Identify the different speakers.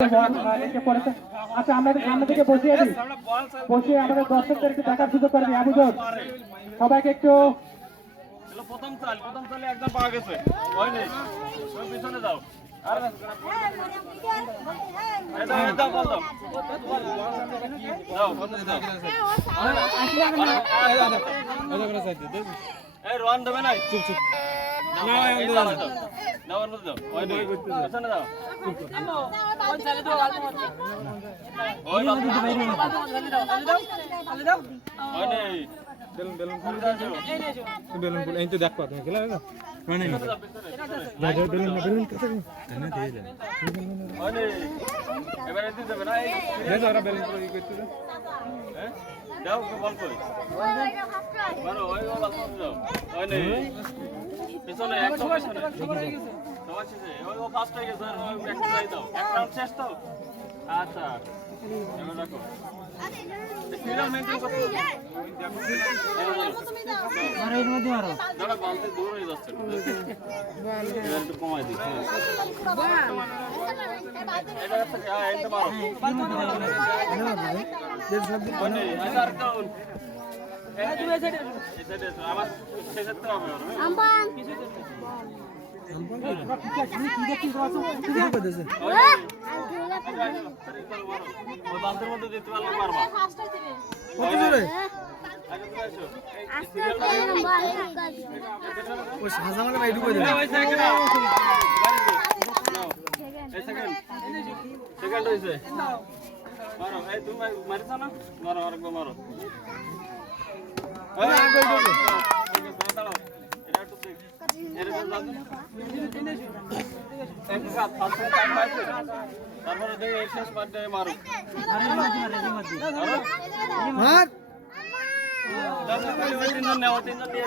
Speaker 1: আচ্ছা আমরা সামনে থেকে বসিয়ে দিই বসিয়ে আমাদের দর্শকদেরকে দেখার সুযোগ করে দিই আবুজোর সবাইকে একটু
Speaker 2: প্রথম চাল প্রথম চালে একদম পাওয়া গেছে পিছনে যাও আর এই দাও, এই দাও, দাও। দাও, দাও। দাও, দাও। দাও, ওর মধ্যে দাও। দাও। ওই বাবু। হয়নি।
Speaker 3: বেলুন ফুল এই তো দেখো তুমি খেলা না মানে
Speaker 2: পিছনে যাও, পিছনে, পিছনে।
Speaker 3: বেলুন বেলুন কাছে
Speaker 2: হয়নি। এবারে দিতে দেবে না এই
Speaker 3: দেখো বেলুন ফুল ই করতে দাও।
Speaker 2: হ্যাঁ? যাও বল কই মারো ওই ও বাল করতে যাও হয়নি পিছনে একশো পিছনে সবার শেষে। ওই ও ফার্স্ট হয়ে গেছে ওই একটা যাই দাও। এক রাউন্ড শেষ তো? আচ্ছা। এবার রাখো সিরিয়াল মেইনটেইন করতে হবে। দাঁড়া, বালতি দূর হয়ে যাচ্ছে। এবার একটু কমাই দিই হ্যাঁ। এটা একটা হ্যাঁ এটা মারো। আচ্ছা আর আমার শেষের তো হবে ওর, সেকেন্ড হইছে। মারো এই তুমি মারো এই আগে যাও দাঁড়াও এটা একটু দেখ এরকম দাও এক কাপ ফালতু টাইম পাইছে তারপরে দেখে এই শেষ পার্টে মারো। মারো।
Speaker 3: মার
Speaker 2: তিনজন নেওয়া তিনজন নিয়ে